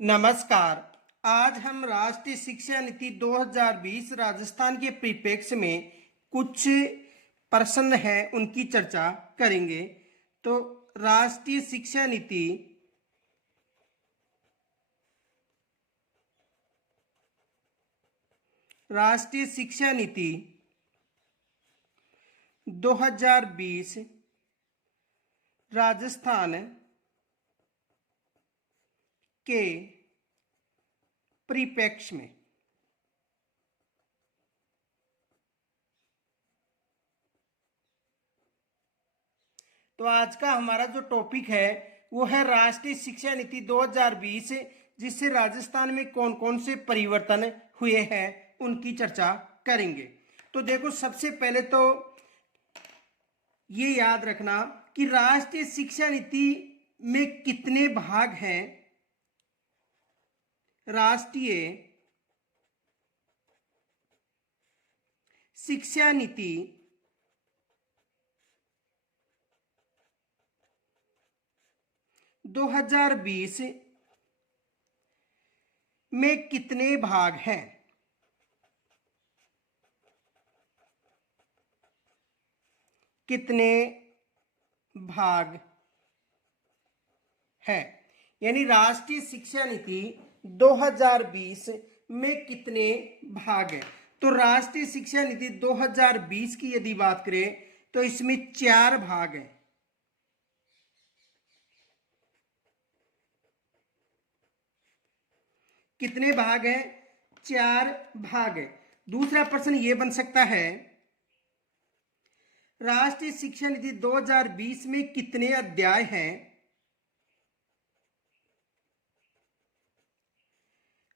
नमस्कार। आज हम राष्ट्रीय शिक्षा नीति 2020 राजस्थान के परिप्रेक्ष्य में कुछ प्रश्न हैं उनकी चर्चा करेंगे। तो राष्ट्रीय शिक्षा नीति 2020 राजस्थान के परिप्रेक्ष्य में तो आज का हमारा जो टॉपिक है वो है राष्ट्रीय शिक्षा नीति 2020, जिससे राजस्थान में कौन कौन से परिवर्तन हुए हैं उनकी चर्चा करेंगे। तो देखो, सबसे पहले तो ये याद रखना कि राष्ट्रीय शिक्षा नीति में कितने भाग हैं। राष्ट्रीय शिक्षा नीति दो 2020 में कितने भाग हैं? कितने भाग हैं, यानी राष्ट्रीय शिक्षा नीति 2020 में कितने भाग हैं। तो राष्ट्रीय शिक्षा नीति 2020 की यदि बात करें तो इसमें 4 भाग हैं। कितने भाग हैं? 4 भाग हैं। दूसरा प्रश्न ये बन सकता है, राष्ट्रीय शिक्षा नीति 2020 में कितने अध्याय हैं?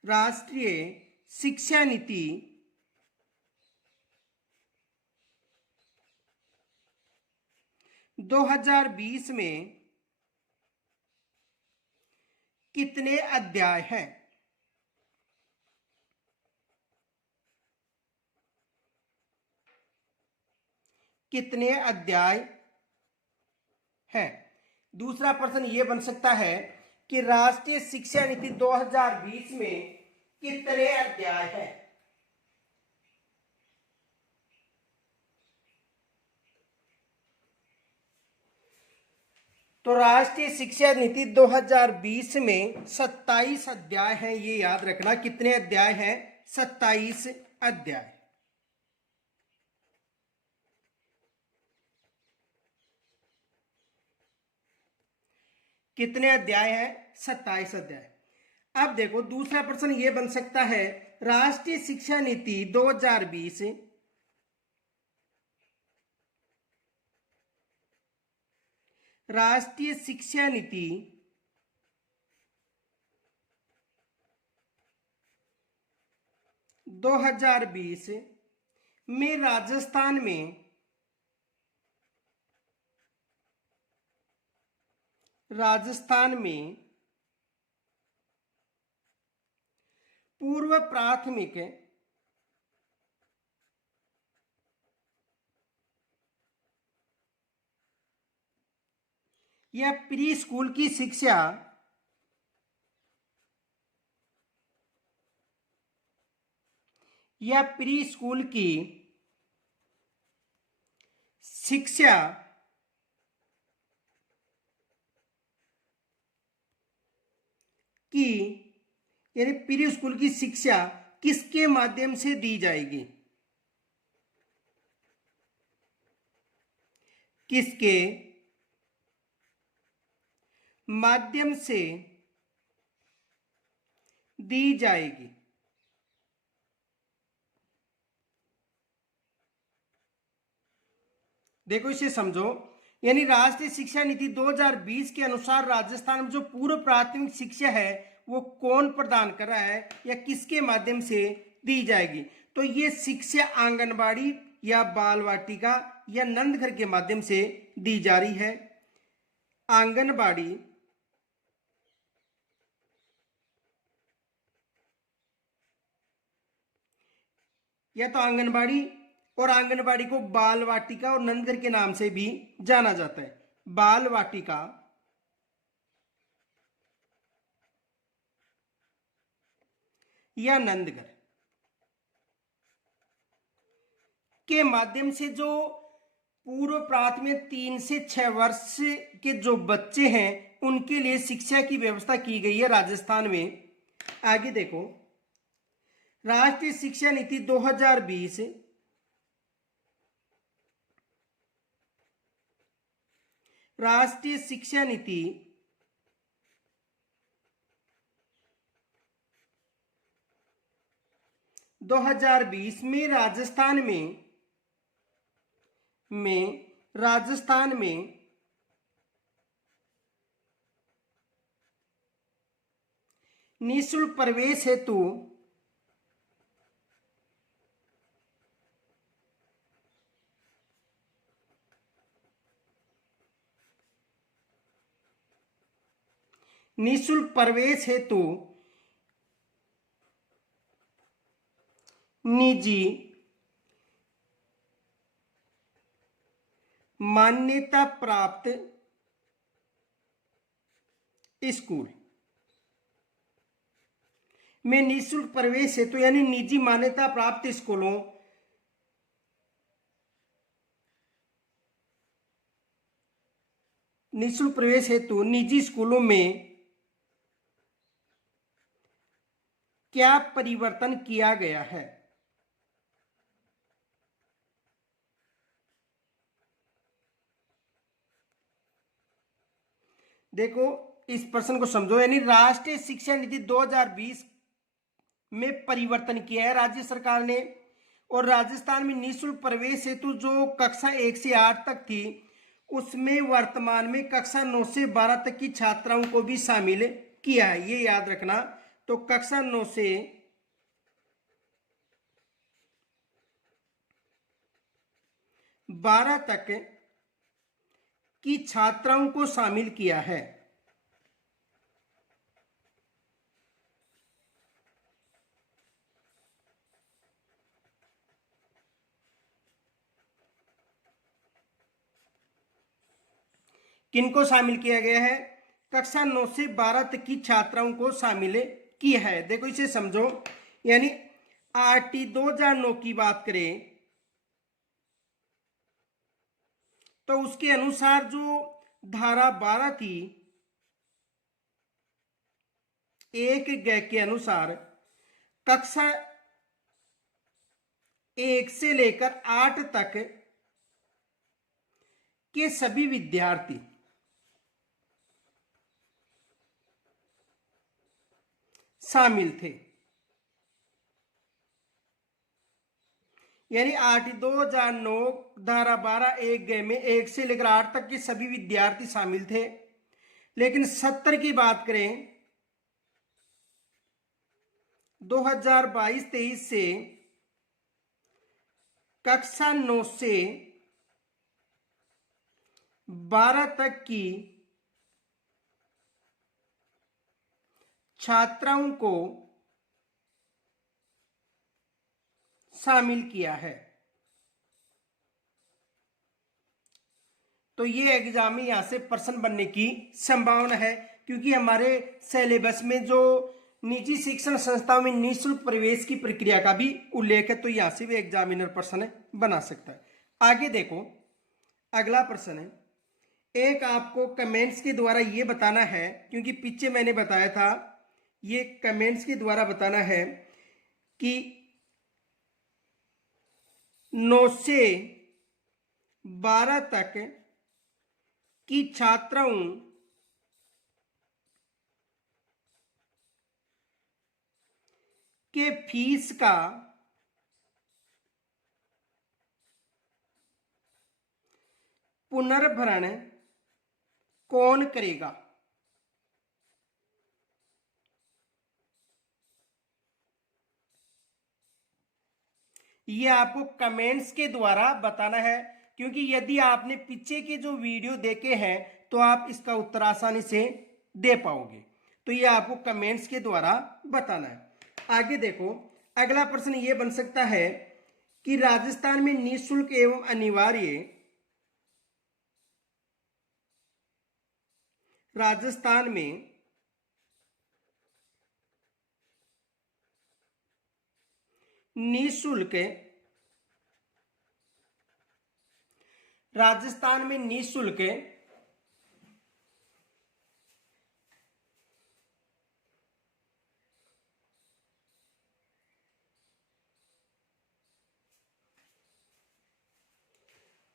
राष्ट्रीय शिक्षा नीति 2020 में कितने अध्याय हैं? कितने अध्याय हैं? दूसरा प्रश्न यह बन सकता है कि राष्ट्रीय शिक्षा नीति 2020 में कितने अध्याय हैं? तो राष्ट्रीय शिक्षा नीति 2020 में 27 अध्याय हैं, ये याद रखना। कितने अध्याय हैं? 27 अध्याय। कितने अध्याय हैं? 27 अध्याय। अब देखो, दूसरा प्रश्न ये बन सकता है, राष्ट्रीय शिक्षा नीति 2020 राष्ट्रीय शिक्षा नीति 2020 में राजस्थान में पूर्व प्राथमिक या प्री स्कूल की शिक्षा की यानी प्री स्कूल की शिक्षा किसके माध्यम से दी जाएगी? किसके माध्यम से दी जाएगी? देखो, इसे समझो, यानी राष्ट्रीय शिक्षा नीति 2020 के अनुसार राजस्थान में जो पूर्व प्राथमिक शिक्षा है वो कौन प्रदान कर रहा है या किसके माध्यम से दी जाएगी? तो ये शिक्षा आंगनबाड़ी या बाल वाटिका या नंदघर के माध्यम से दी जा रही है। आंगनबाड़ी या तो आंगनबाड़ी, और आंगनबाड़ी को बाल वाटिका और नंदघर के नाम से भी जाना जाता है। बाल वाटिका या नंदगढ़ के माध्यम से जो पूर्व प्राथमिक 3 से 6 वर्ष के जो बच्चे हैं उनके लिए शिक्षा की व्यवस्था की गई है राजस्थान में। आगे देखो, राष्ट्रीय शिक्षा नीति 2020 राष्ट्रीय शिक्षा नीति 2020 में राजस्थान में निःशुल्क प्रवेश हेतु निजी मान्यता प्राप्त स्कूल में निःशुल्क प्रवेश हेतु यानी निजी मान्यता प्राप्त स्कूलों निःशुल्क प्रवेश हेतु निजी स्कूलों में क्या परिवर्तन किया गया है? देखो, इस प्रश्न को समझो, यानी राष्ट्रीय शिक्षा नीति 2020 में परिवर्तन किया है राज्य सरकार ने, और राजस्थान में निःशुल्क प्रवेश हेतु जो कक्षा 1 से 8 तक थी उसमें वर्तमान में कक्षा 9 से 12 तक की छात्राओं को भी शामिल किया है, ये याद रखना। तो कक्षा 9 से 12 तक की छात्राओं को शामिल किया है। किनको शामिल किया गया है? कक्षा 9 से 12 तक की छात्राओं को शामिल किया है। देखो, इसे समझो, यानी आरटी 2009 की बात करें तो उसके अनुसार जो धारा 12 थी, 1 के अनुसार कक्षा 1 से लेकर 8 तक के सभी विद्यार्थी शामिल थे, यानी 8/2009 धारा 12(1) में 1 से लेकर 8 तक के सभी विद्यार्थी शामिल थे। लेकिन 70 की बात करें 2022-23 से कक्षा 9 से 12 तक की छात्राओं को शामिल किया है। तो ये एग्जाम में यहां से प्रश्न बनने की संभावना है, क्योंकि हमारे सिलेबस में जो निजी शिक्षण संस्थाओं में निःशुल्क प्रवेश की प्रक्रिया का भी उल्लेख है, तो यहां से भी एग्जामिनर प्रश्न बना सकता है। आगे देखो, अगला प्रश्न है, एक आपको कमेंट्स के द्वारा ये बताना है, क्योंकि पीछे मैंने बताया था, ये कमेंट्स के द्वारा बताना है कि 9 से 12 तक की छात्राओं के फीस का पुनर्भरण कौन करेगा? ये आपको कमेंट्स के द्वारा बताना है, क्योंकि यदि आपने पीछे के जो वीडियो देखे हैं तो आप इसका उत्तर आसानी से दे पाओगे। तो ये आपको कमेंट्स के द्वारा बताना है। आगे देखो, अगला प्रश्न ये बन सकता है कि राजस्थान में निःशुल्क एवं अनिवार्य राजस्थान में निःशुल्क, राजस्थान में निःशुल्क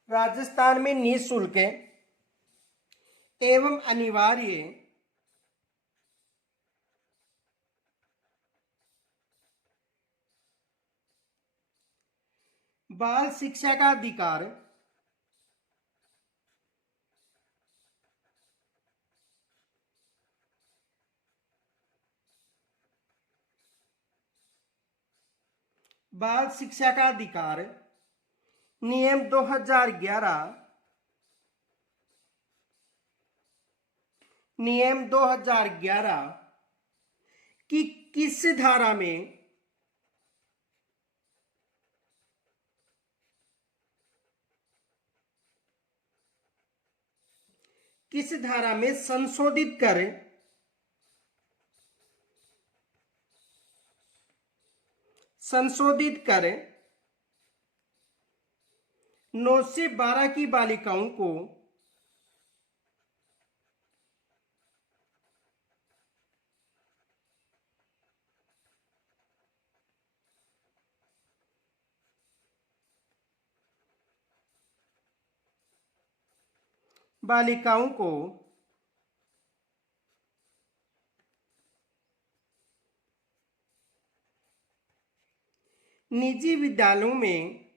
राजस्थान में निःशुल्क एवं अनिवार्य बाल शिक्षा का अधिकार बाल शिक्षा का अधिकार नियम 2011 नियम 2011 की किस धारा में संशोधित कर संशोधित कर 9 से 12 की बालिकाओं को निजी विद्यालयों में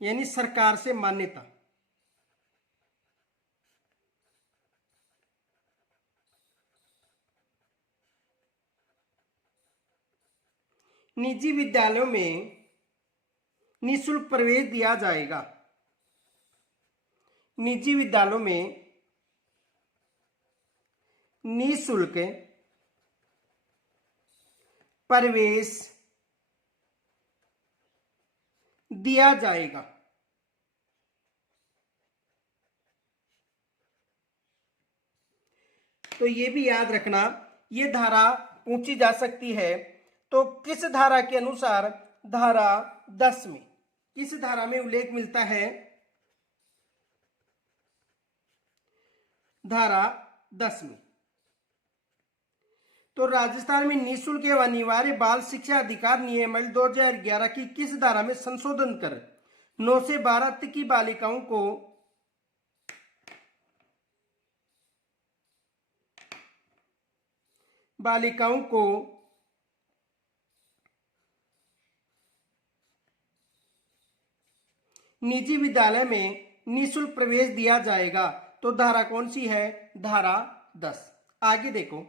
यानी सरकार से मान्यता निजी विद्यालयों में निःशुल्क प्रवेश दिया जाएगा। निजी विद्यालयों में निःशुल्क प्रवेश दिया जाएगा। तो ये भी याद रखना, ये धारा पूछी जा सकती है। तो किस धारा के अनुसार? धारा 10 में किस धारा में उल्लेख मिलता है? धारा 10 में। तो राजस्थान में निःशुल्क एवं अनिवार्य बाल शिक्षा अधिकार नियमावली 2011 की किस धारा में संशोधन कर 9 से 12 तक की बालिकाओं को निजी विद्यालय में निःशुल्क प्रवेश दिया जाएगा? तो धारा कौन सी है? धारा 10। आगे देखो,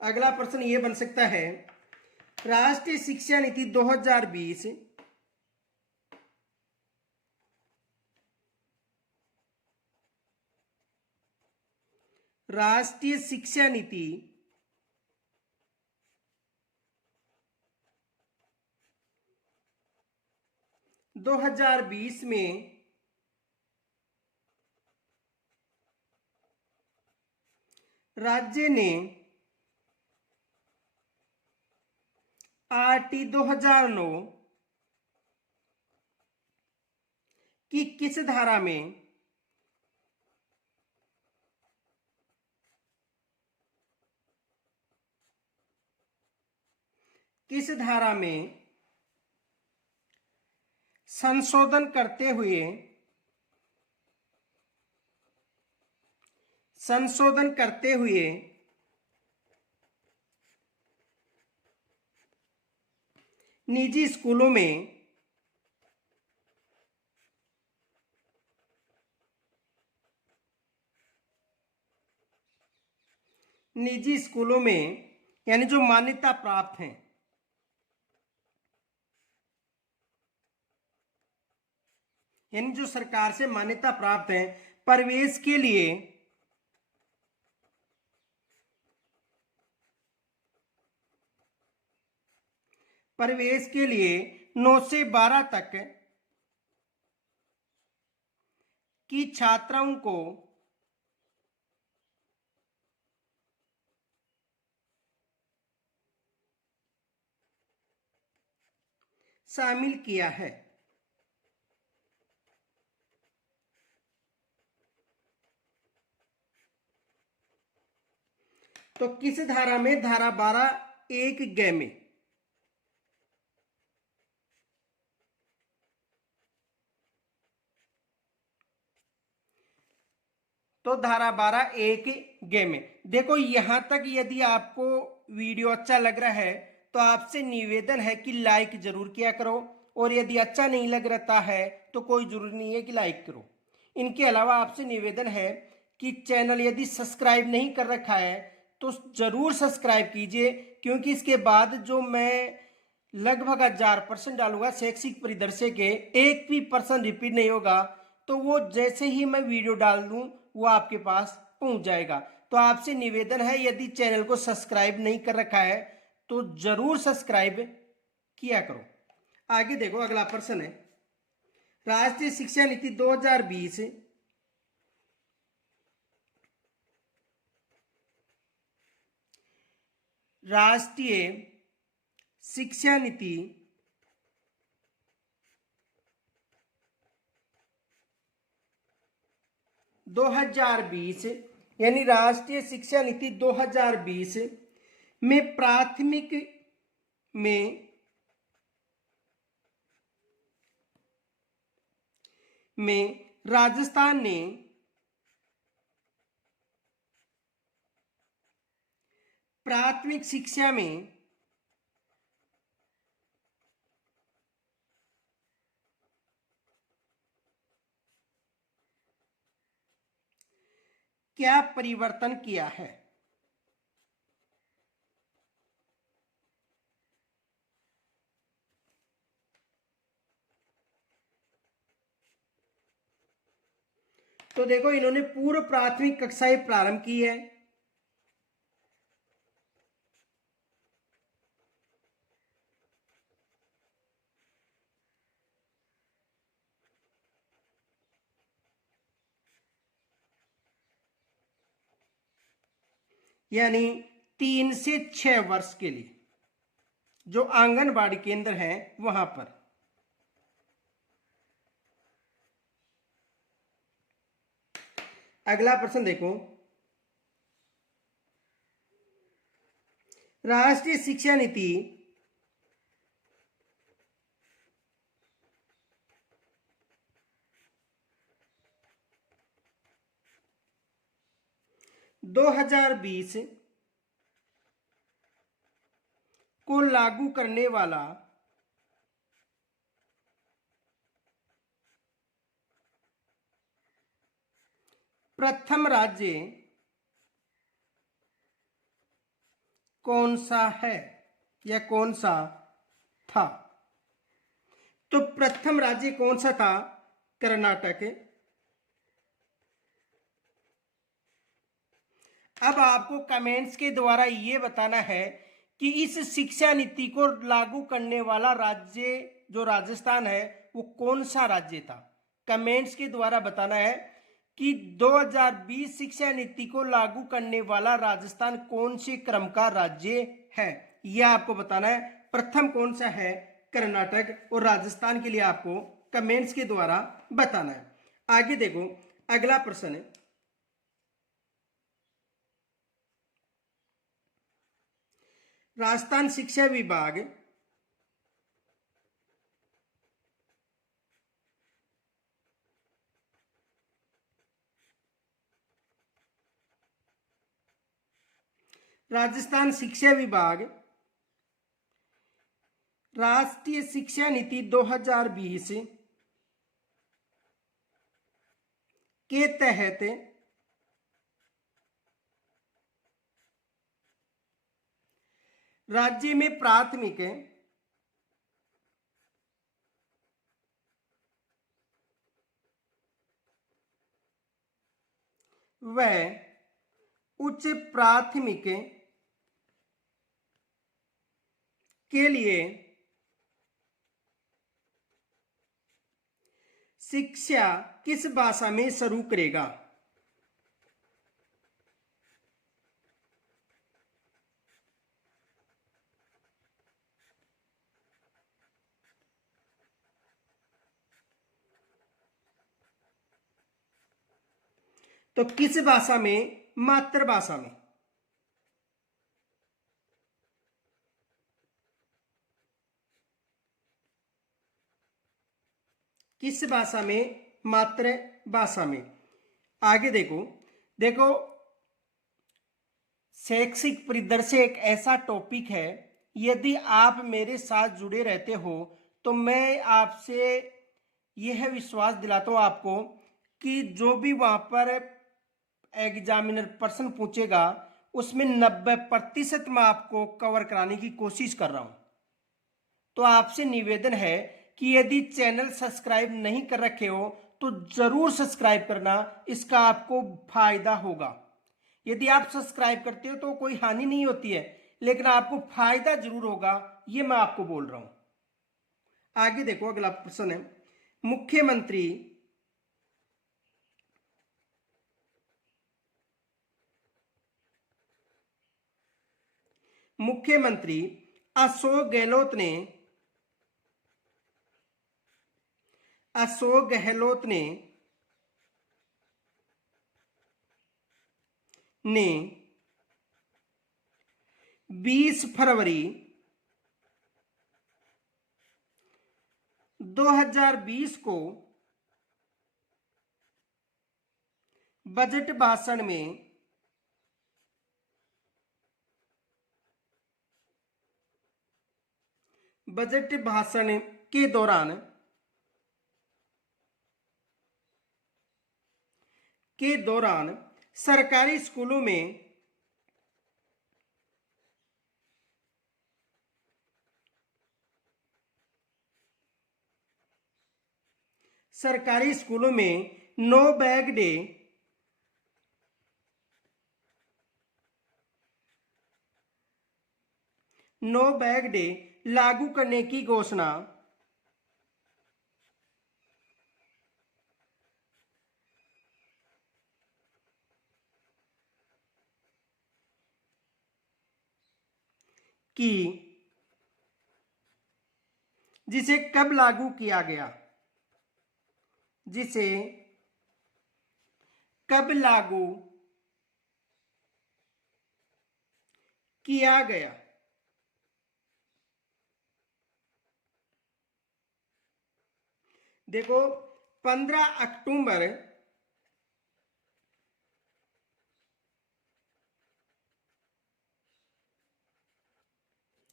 अगला प्रश्न ये बन सकता है, राष्ट्रीय शिक्षा नीति 2020 राष्ट्रीय शिक्षा नीति 2020 में राज्य ने RT 2009 की किस धारा में संशोधन करते हुए निजी स्कूलों में यानी जो मान्यता प्राप्त हैं, यानी जो सरकार से मान्यता प्राप्त है, प्रवेश के प्रवेश के लिए 9 से 12 तक की छात्राओं को शामिल किया है। तो किस धारा में? धारा 12(1) में। तो धारा 12(1) में। देखो यहां तक यदि आपको वीडियो अच्छा लग रहा है तो आपसे निवेदन है कि लाइक जरूर किया करो, और यदि अच्छा नहीं लग रहा है तो कोई जरूरी नहीं है कि लाइक करो। इनके अलावा आपसे निवेदन है कि चैनल यदि सब्सक्राइब नहीं कर रखा है तो जरूर सब्सक्राइब कीजिए, क्योंकि इसके बाद जो मैं लगभग 1000% डालूंगा शैक्षिक परिदृश्य के, एक भी पर्सन रिपीट नहीं होगा। तो वो जैसे ही मैं वीडियो डाल दूं वो आपके पास पहुंच जाएगा। तो आपसे निवेदन है यदि चैनल को सब्सक्राइब नहीं कर रखा है तो जरूर सब्सक्राइब किया करो। आगे देखो, अगला प्रश्न है राष्ट्रीय शिक्षा नीति 2020 राष्ट्रीय शिक्षा नीति 2020 यानी राष्ट्रीय शिक्षा नीति 2020 में प्राथमिक में राजस्थान ने प्राथमिक शिक्षा में क्या परिवर्तन किया है? तो देखो इन्होंने पूर्व प्राथमिक कक्षाएं प्रारंभ की है। यानी 3 से 6 वर्ष के लिए जो आंगनबाड़ी केंद्र है वहां पर। अगला प्रश्न देखो, राष्ट्रीय शिक्षा नीति 2020 को लागू करने वाला प्रथम राज्य कौन सा है या कौन सा था? तो प्रथम राज्य कौन सा था? कर्नाटक। अब आपको कमेंट्स के द्वारा ये बताना है कि इस शिक्षा नीति को लागू करने वाला राज्य जो राजस्थान है वो कौन सा राज्य था। कमेंट्स के द्वारा बताना है कि 2020 शिक्षा नीति को लागू करने वाला राजस्थान कौन से क्रम का राज्य है, यह आपको बताना है। प्रथम कौन सा है? कर्नाटक। और राजस्थान के लिए आपको कमेंट्स के द्वारा बताना है। आगे देखो, अगला प्रश्न है राजस्थान शिक्षा विभाग राष्ट्रीय शिक्षा नीति 2020 के तहत राज्य में प्राथमिक व उच्च प्राथमिक के लिए शिक्षा किस भाषा में शुरू करेगा? तो किस भाषा में? मातृभाषा में। किस भाषा में? मातृभाषा में। आगे देखो, देखो शैक्षिक परिदृश्य एक ऐसा टॉपिक है, यदि आप मेरे साथ जुड़े रहते हो तो मैं आपसे यह विश्वास दिलाता हूँ आपको कि जो भी वहां पर एग्जामिनर प्रश्न पूछेगा उसमें 90% मैं आपको कवर कराने की कोशिश कर रहा हूं। तो आपसे निवेदन है कि यदि चैनल सब्सक्राइब नहीं कर रखे हो तो जरूर सब्सक्राइब करना, इसका आपको फायदा होगा। यदि आप सब्सक्राइब करते हो तो कोई हानि नहीं होती है, लेकिन आपको फायदा जरूर होगा, ये मैं आपको बोल रहा हूं। आगे देखो, अगला प्रश्न है, मुख्यमंत्री अशोक गहलोत ने 20 फरवरी 2020 को बजट भाषण के दौरान सरकारी स्कूलों में नो बैग डे लागू करने की घोषणा की, जिसे कब लागू किया गया? जिसे कब लागू किया गया? देखो 15 अक्टूबर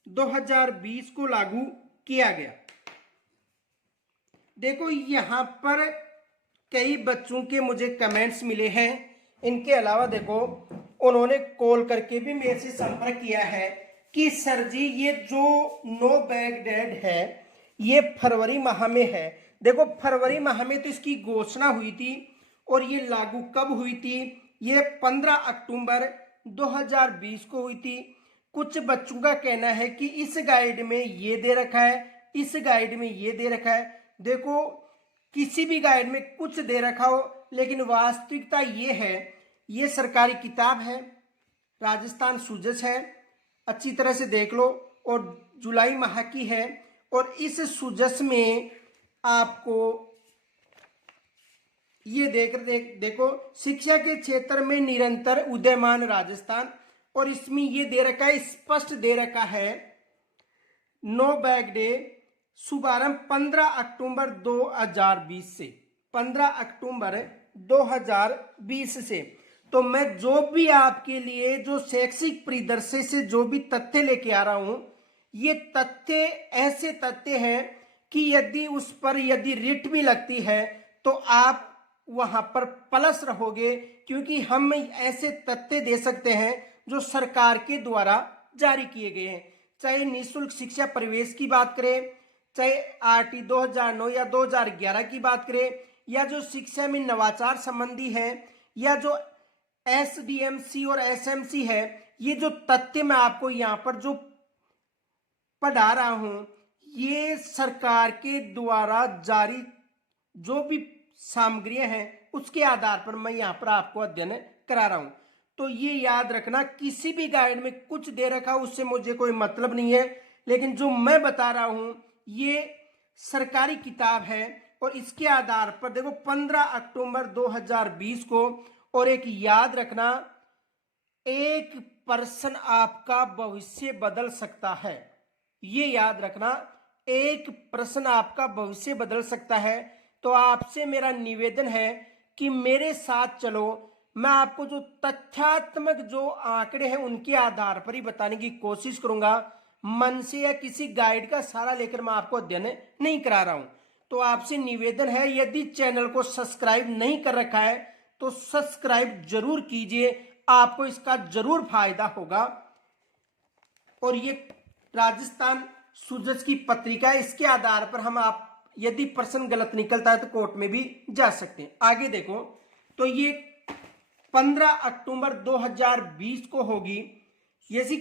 2020 को लागू किया गया। देखो यहां पर कई बच्चों के मुझे कमेंट्स मिले हैं, इनके अलावा देखो उन्होंने कॉल करके भी मेरे से संपर्क किया है कि सर जी ये जो नो बैग डेड है ये फरवरी माह में है। देखो फरवरी माह में तो इसकी घोषणा हुई थी और ये लागू कब हुई थी? ये 15 अक्टूबर 2020 को हुई थी। कुछ बच्चों का कहना है कि इस गाइड में ये दे रखा है, इस गाइड में ये दे रखा है। देखो किसी भी गाइड में कुछ दे रखा हो, लेकिन वास्तविकता ये है, ये सरकारी किताब है, राजस्थान सुजस है, अच्छी तरह से देख लो, और जुलाई माह की है। और इस सुजस में आपको ये देखो शिक्षा के क्षेत्र में निरंतर उदयमान राजस्थान, और इसमें ये दे रखा है, स्पष्ट दे रखा है नो बैग डे शुभारंभ 15 अक्टूबर 2020 से, 15 अक्टूबर 2020 से। तो मैं जो भी आपके लिए जो शैक्षिक परिदृश्य से जो भी तथ्य लेके आ रहा हूं, ये तथ्य ऐसे तथ्य हैं कि यदि उस पर यदि रिट भी लगती है तो आप वहां पर प्लस रहोगे, क्योंकि हम ऐसे तथ्य दे सकते हैं जो सरकार के द्वारा जारी किए गए हैं। चाहे निःशुल्क शिक्षा प्रवेश की बात करें, चाहे आरटी 2009 या 2011 की बात करें, या जो शिक्षा में नवाचार संबंधी है, या जो एसडीएमसी और एसएमसी है, ये जो तथ्य मैं आपको यहाँ पर जो पढ़ा रहा हूं, ये सरकार के द्वारा जो भी सामग्रियां हैं उसके आधार पर मैं यहाँ पर आपको अध्ययन करा रहा हूं। तो ये याद रखना, किसी भी गाइड में कुछ दे रखा उससे मुझे कोई मतलब नहीं है, लेकिन जो मैं बता रहा हूं ये सरकारी किताब है और इसके आधार पर देखो 15 अक्टूबर 2020 को, और एक याद रखना, 1% आपका भविष्य बदल सकता है। ये याद रखना, 1% आपका भविष्य बदल सकता है। तो आपसे मेरा निवेदन है कि मेरे साथ चलो, मैं आपको जो तथ्यात्मक जो आंकड़े हैं उनके आधार पर ही बताने की कोशिश करूंगा। मन से या किसी गाइड का सहारा लेकर मैं आपको अध्ययन नहीं करा रहा हूं। तो आपसे निवेदन है, यदि चैनल को सब्सक्राइब नहीं कर रखा है तो सब्सक्राइब जरूर कीजिए, आपको इसका जरूर फायदा होगा। और ये राजस्थान सूजस की पत्रिका है, इसके आधार पर हम आप यदि प्रश्न गलत निकलता है तो कोर्ट में भी जा सकते हैं। आगे देखो, तो ये 15 अक्टूबर 2020 को होगी। यदि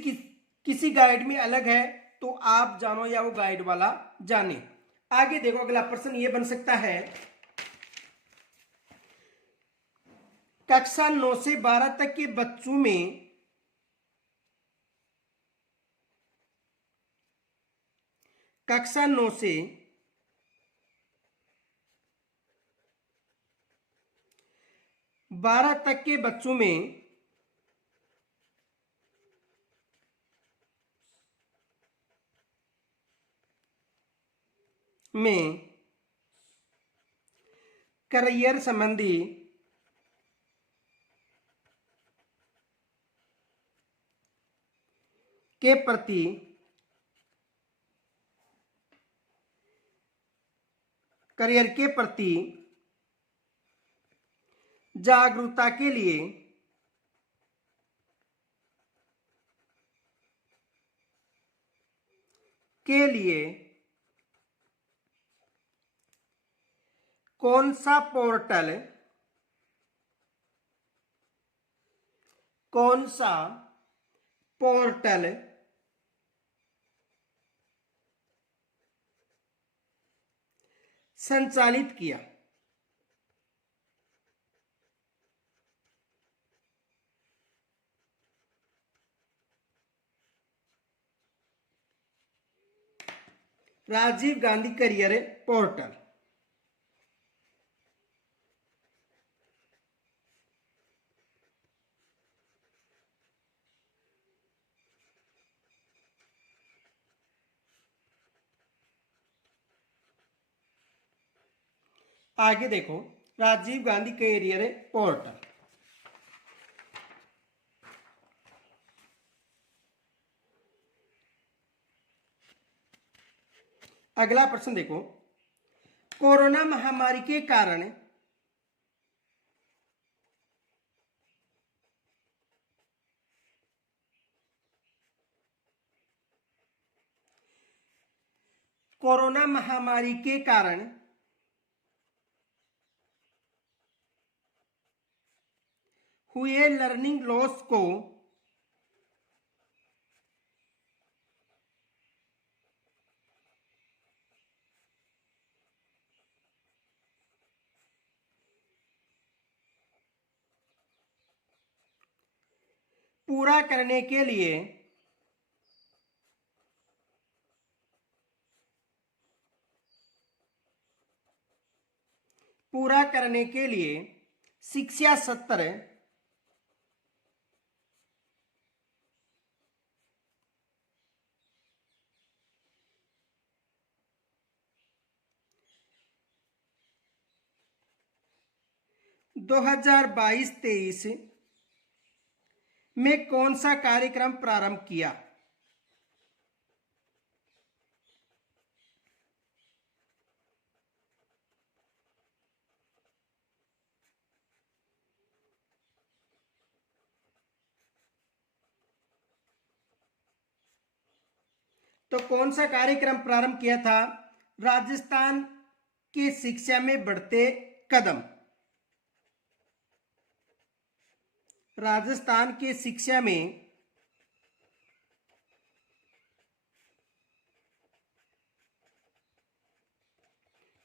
किसी गाइड में अलग है तो आप जानो या वो गाइड वाला जाने। आगे देखो, अगला प्रश्न ये बन सकता है, कक्षा 9 से 12 तक के बच्चों में कक्षा 9 से 12 तक के बच्चों में करियर संबंधी के प्रति जागरूकता के लिए कौन सा पोर्टल संचालित किया? Rajiv Gandhi career portal. आगे देखो, राजीव गांधी करियर पोर्टल। अगला प्रश्न देखो, कोरोना महामारी के कारण हुए लर्निंग लॉस को पूरा करने के लिए शिक्षा सत्र दो 2022-23 में कौन सा कार्यक्रम प्रारंभ किया? तो कौन सा कार्यक्रम प्रारंभ किया था? राजस्थान की शिक्षा में बढ़ते कदम। राजस्थान की शिक्षा में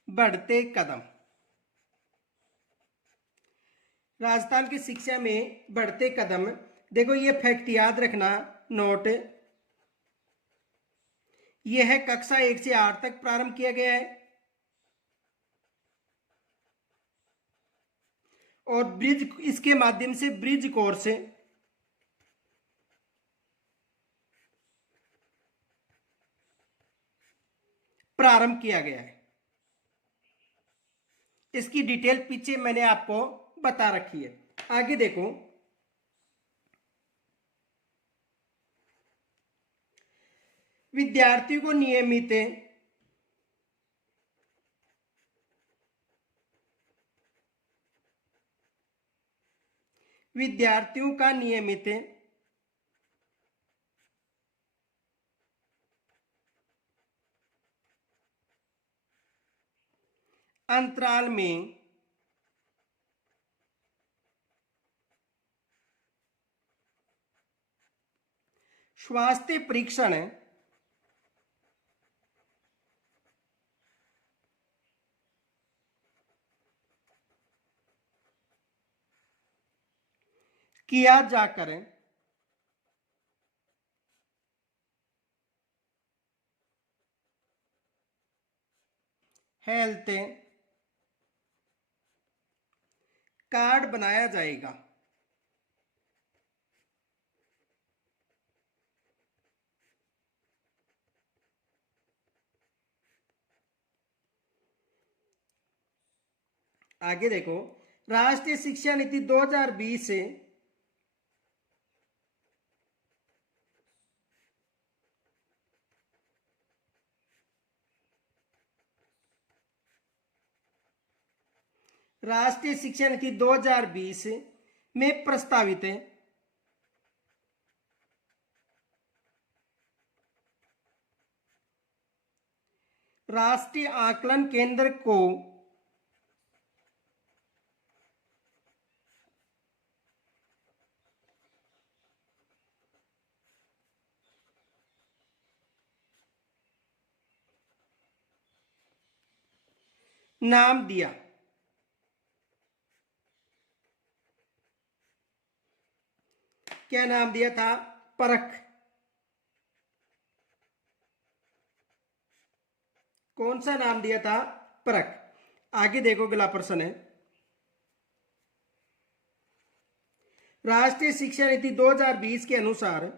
बढ़ते कदम। राजस्थान की शिक्षा में बढ़ते कदम। देखो ये फैक्ट याद रखना, नोट। यह है कक्षा 1 से 8 तक प्रारंभ किया गया है और ब्रिज, इसके माध्यम से ब्रिज कोर्स प्रारंभ किया गया है। इसकी डिटेल पीछे मैंने आपको बता रखी है। आगे देखो, विद्यार्थियों को नियमित विद्यार्थियों का नियमित अंतराल में स्वास्थ्य परीक्षण किया जाकर हेल्थ कार्ड बनाया जाएगा। आगे देखो, राष्ट्रीय शिक्षा नीति 2020 से राष्ट्रीय शिक्षा नीति 2020 में प्रस्तावित राष्ट्रीय आकलन केंद्र को नाम दिया। क्या नाम दिया था? परख। कौन सा नाम दिया था? परख। आगे देखो, अगला प्रश्न है, राष्ट्रीय शिक्षा नीति 2020 के अनुसार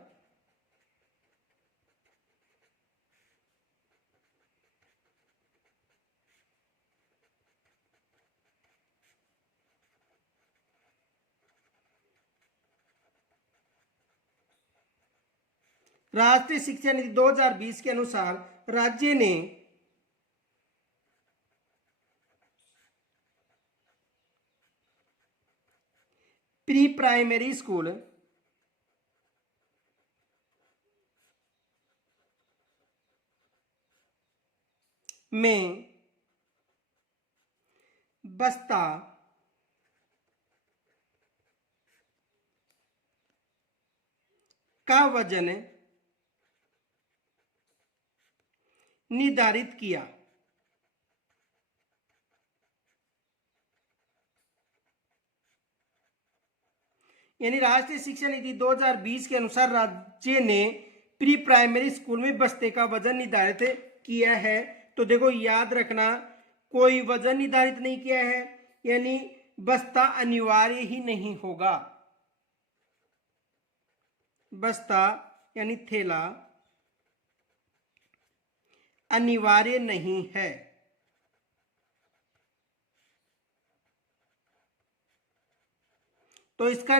राष्ट्रीय शिक्षा नीति 2020 के अनुसार राज्य ने प्री प्राइमरी स्कूल में बस्ता का वजन निर्धारित किया। यानी राष्ट्रीय शिक्षा नीति 2020 के अनुसार राज्य ने प्री प्राइमरी स्कूल में बस्ते का वजन निर्धारित किया है। तो देखो याद रखना, कोई वजन निर्धारित नहीं किया है, यानी बस्ता अनिवार्य ही नहीं होगा। बस्ता यानी थैला अनिवार्य नहीं है। तो इसका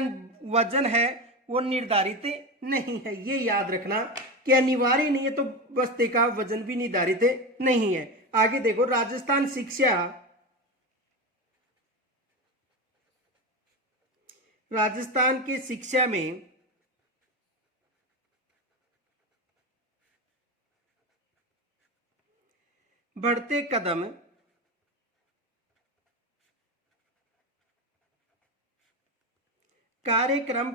वजन है वो निर्धारित नहीं है, ये याद रखना कि अनिवार्य नहीं है तो बस्ते का वजन भी निर्धारित नहीं है। आगे देखो, राजस्थान की शिक्षा में बढ़ते कदम कार्यक्रम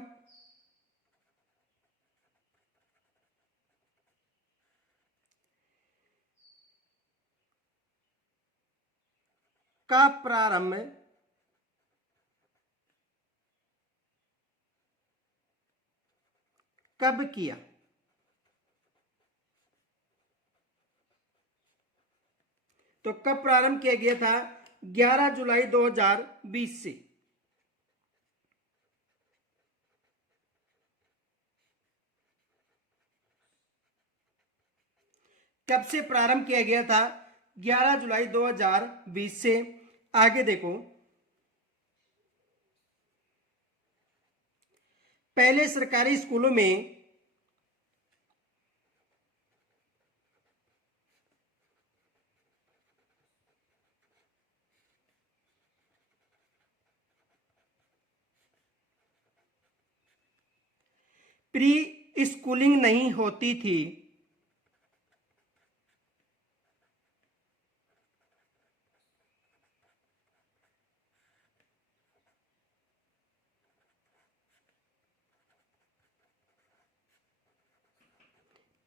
का प्रारंभ कब किया? तो कब प्रारंभ किया गया था? 11 जुलाई 2020 से। कब से प्रारंभ किया गया था? 11 जुलाई 2020 से। आगे देखो, पहले सरकारी स्कूलों में प्री स्कूलिंग नहीं होती थी।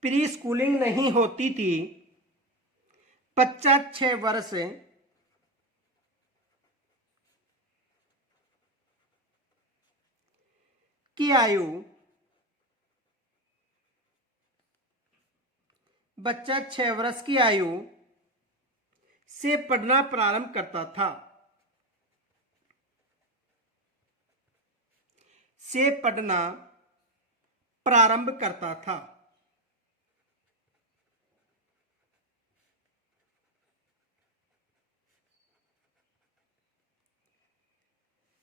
प्री स्कूलिंग नहीं होती थी। 6 वर्ष की आयु, बच्चा 6 वर्ष की आयु से पढ़ना प्रारंभ करता था। से पढ़ना प्रारंभ करता था।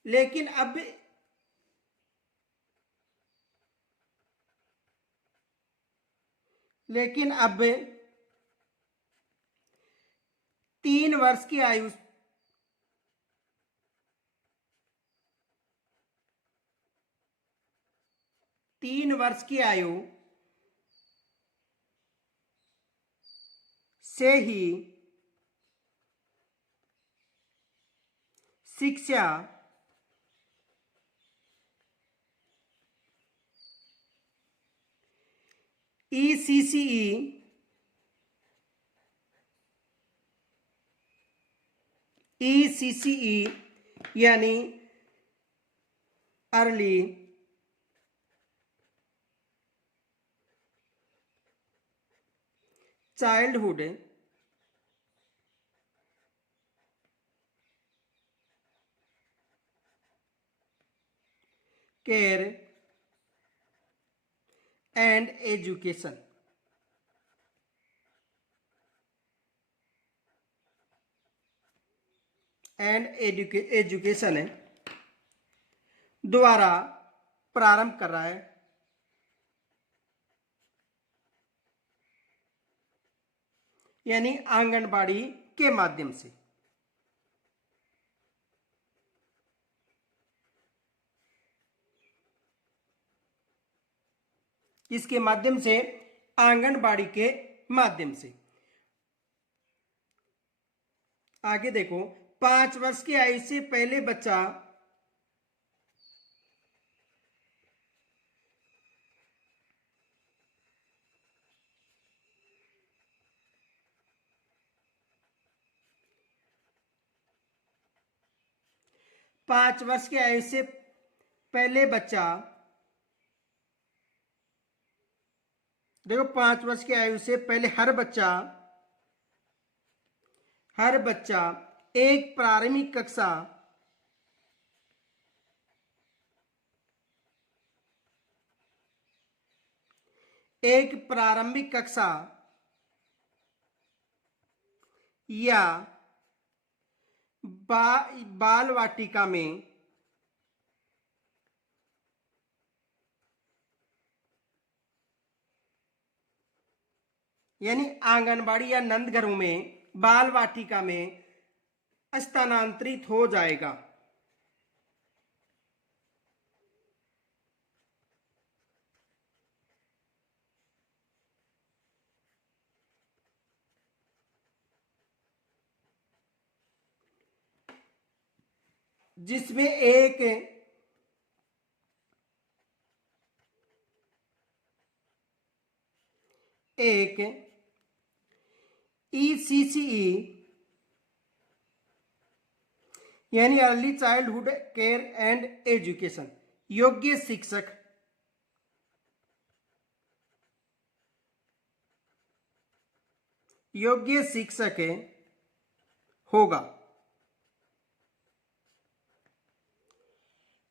लेकिन अब 3 वर्ष की आयु 3 वर्ष की आयु से ही शिक्षा ECCE यानी early childhood care and education है द्वारा प्रारंभ कर रहा है। यानी आंगनबाड़ी के माध्यम से। इसके माध्यम से, आंगनबाड़ी के माध्यम से। आगे देखो, 5 वर्ष की आयु से पहले बच्चा 5 वर्ष की आयु से पहले बच्चा, देखो 5 वर्ष की आयु से पहले हर बच्चा एक प्रारंभिक कक्षा या बाल वाटिका में यानी आंगनबाड़ी या नंद घरों में, बाल वाटिका में स्थानांतरित हो जाएगा। जिसमें एक ECCE यानी early childhood care and education योग्य शिक्षक योग्य शिक्षक होगा।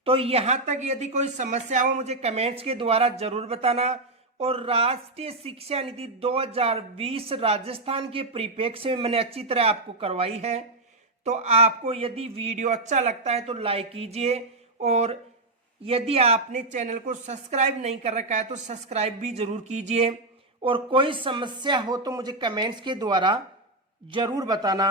तो यहां तक यदि कोई समस्या हो मुझे कमेंट्स के द्वारा जरूर बताना। और राष्ट्रीय शिक्षा नीति 2020 राजस्थान के परिप्रेक्ष्य में मैंने अच्छी तरह आपको करवाई है। तो आपको यदि वीडियो अच्छा लगता है तो लाइक कीजिए, और यदि आपने चैनल को सब्सक्राइब नहीं कर रखा है तो सब्सक्राइब भी जरूर कीजिए। और कोई समस्या हो तो मुझे कमेंट्स के द्वारा जरूर बताना।